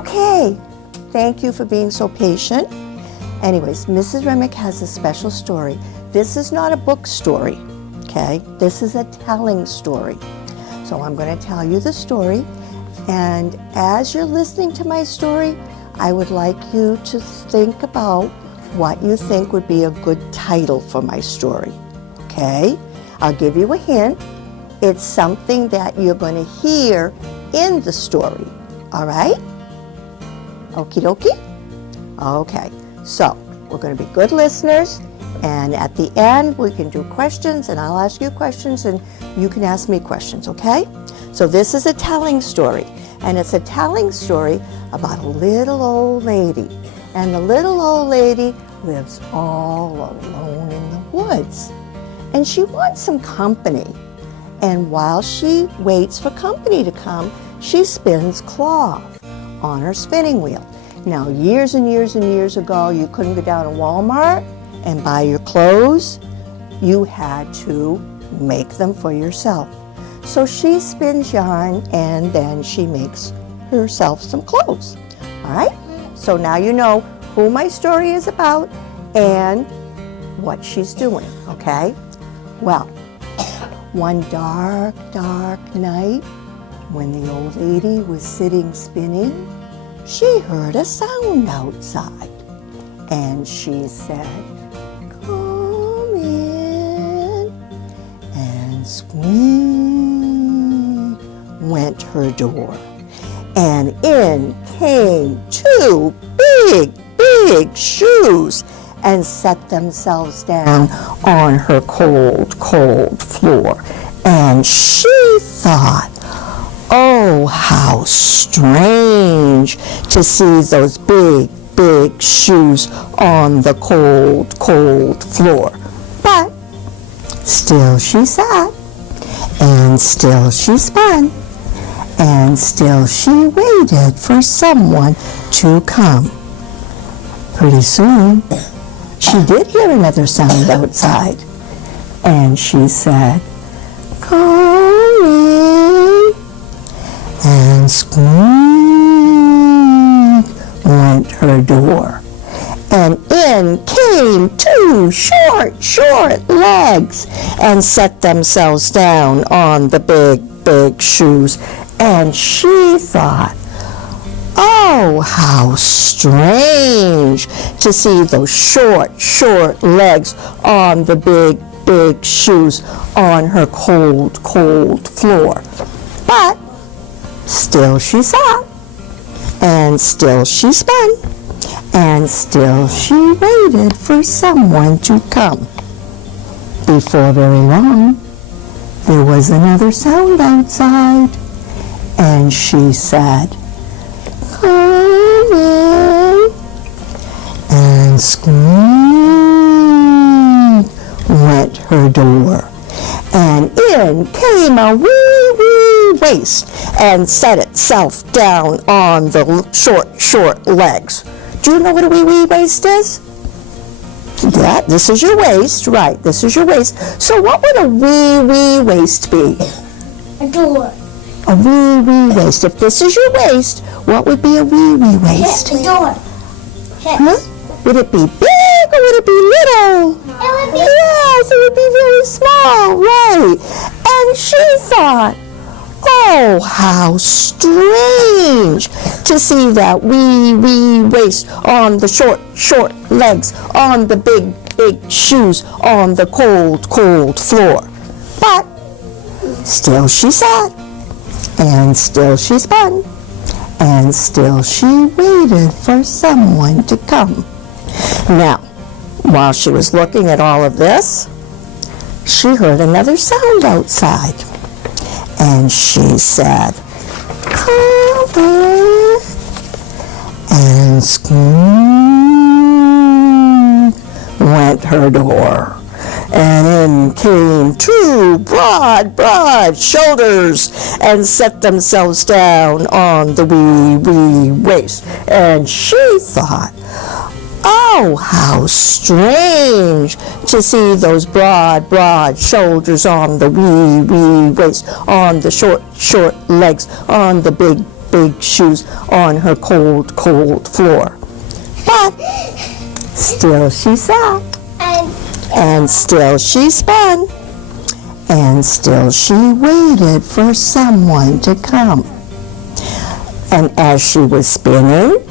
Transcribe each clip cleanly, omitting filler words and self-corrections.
Okay, thank you for being so patient. Anyways, Mrs. Remick has a special story. This is not a book story, okay? This is a telling story. So I'm going to tell you the story, and as you're listening to my story, I would like you to think about what you think would be a good title for my story, okay? I'll give you a hint. It's something that you're going to hear in the story, all right? Okie dokie? Okay, so we're going to be good listeners, and at the end we can do questions, and I'll ask you questions and you can ask me questions, okay? So this is a telling story, and it's a telling story about a little old lady, and the little old lady lives all alone in the woods, and she wants some company. And while she waits for company to come, she spins cloth on her spinning wheel. Now, years and years and years ago, you couldn't go down to Walmart and buy your clothes. You had to make them for yourself. So she spins yarn and then she makes herself some clothes. All right? So now you know who my story is about and what she's doing, okay? Well, one dark, dark night, when the old lady was sitting spinning, she heard a sound outside, and she said, "Come in," and squeak went her door, and in came two big, big shoes and set themselves down on her cold, cold floor. And she thought, oh, how strange to see those big, big shoes on the cold, cold floor. But still she sat, and still she spun, and still she waited for someone to come. Pretty soon, she did hear another sound outside, and she said, "Come in," and squeak went her door, and in came two short, short legs and set themselves down on the big, big shoes, and she thought, oh, how strange to see those short, short legs on the big, big shoes on her cold, cold floor. But still she sat, and still she spun, and still she waited for someone to come. Before very long, there was another sound outside, and she said, "Come in," and squeak went her door, and in came a wee, wee waist and set itself down on the short, short legs. Do you know what a wee, wee waist is? Yeah, this is your waist, right, this is your waist. So what would a wee, wee waist be? A door. A wee, wee waist. If this is your waist, what would be a wee, wee waist? A door. Huh? Would it be big or would it be little? It would be. Yes, it would be very small, right. And she thought, oh, how strange to see that wee, wee waist on the short, short legs, on the big, big shoes, on the cold, cold floor. But still she sat, and still she spun, and still she waited for someone to come. Now, while she was looking at all of this, she heard another sound outside, and she said, "Come in," and squeak went her door, and in came two broad, broad shoulders and set themselves down on the wee, wee waist. And she thought, oh, how strange to see those broad, broad shoulders on the wee, wee waist, on the short, short legs, on the big, big shoes on her cold, cold floor. But still she sat, and still she spun, and still she waited for someone to come. And as she was spinning,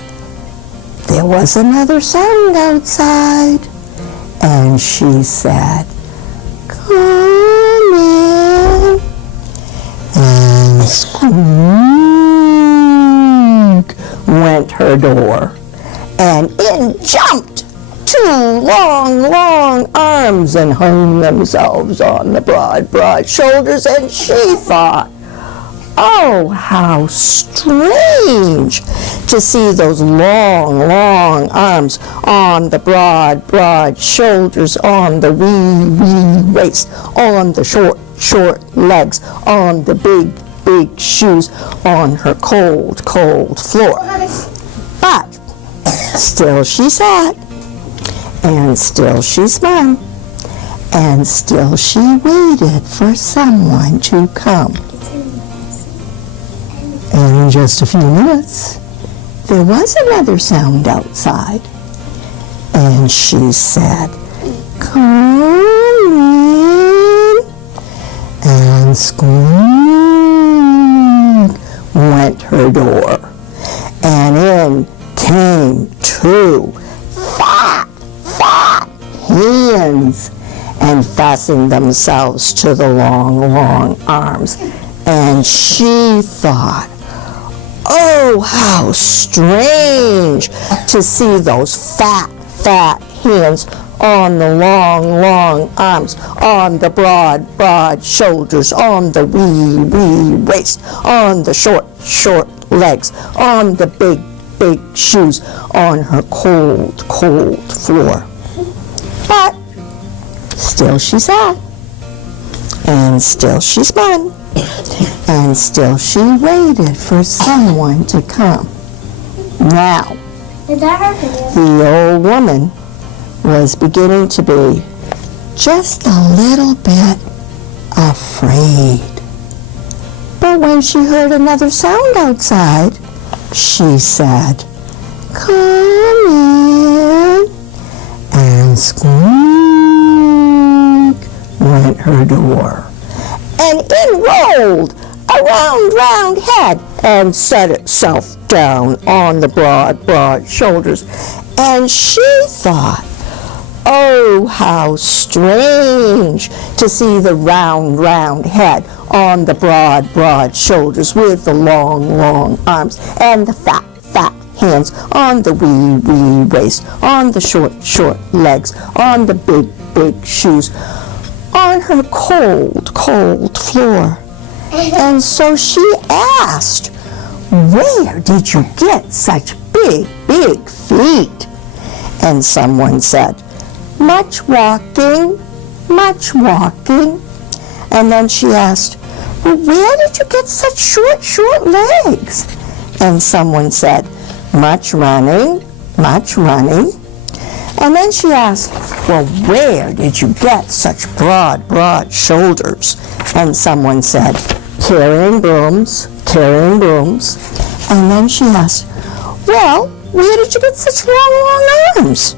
there was another sound outside, and she said, "Come in," and squeak went her door, and in jumped two long, long arms and hung themselves on the broad, broad shoulders, and she thought, oh, how strange to see those long, long arms on the broad, broad shoulders, on the wee, wee waist, on the short, short legs, on the big, big shoes, on her cold, cold floor. But still she sat, and still she spun, and still she waited for someone to come. And in just a few minutes, there was another sound outside, and she said, "Come in," and squeak went her door, and in came two fat hands and fastened themselves to the long, long arms. And she thought, oh, how strange to see those fat hands on the long, long arms, on the broad, broad shoulders, on the wee, wee waist, on the short, short legs, on the big, big shoes, on her cold, cold floor. But still she sat, and still she spun, and still she waited for someone to come. Now, the old woman was beginning to be just a little bit afraid. But when she heard another sound outside, she said, "Come in," and squeak went her door. And in rolled a round, round head and set itself down on the broad, broad shoulders. And she thought, oh, how strange to see the round, round head on the broad, broad shoulders with the long, long arms and the fat, fat hands on the wee, wee waist, on the short, short legs, on the big, big shoes, on her cold, cold floor. And so she asked, where did you get such big, big feet? And someone said, much walking, much walking. And then she asked, well, where did you get such short, short legs? And someone said, much running, much running. And then she asked, well, where did you get such broad, broad shoulders? And someone said, carrying brooms, carrying brooms. And then she asked, well, where did you get such long, long arms?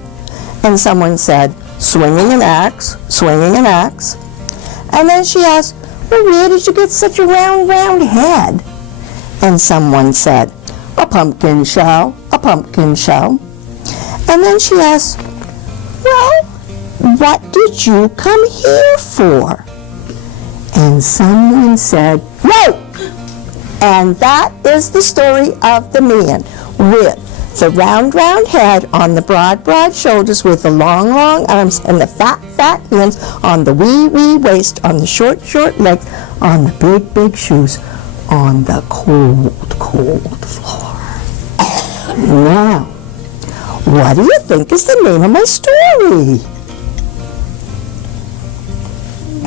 And someone said, swinging an axe, swinging an axe. And then she asked, well, where did you get such a round, round head? And someone said, a pumpkin shell, a pumpkin shell. And then she asked, well, what did you come here for? And someone said, no! And that is the story of the man with the round, round head on the broad, broad shoulders with the long, long arms and the fat, fat hands on the wee, wee waist, on the short, short legs, on the big, big shoes, on the cold, cold floor. Now, what do you think is the name of my story?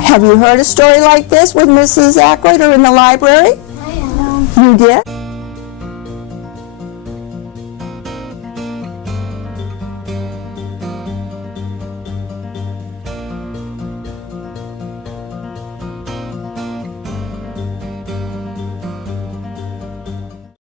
Have you heard a story like this with Mrs. Ackroyd or in the library? I have. You did?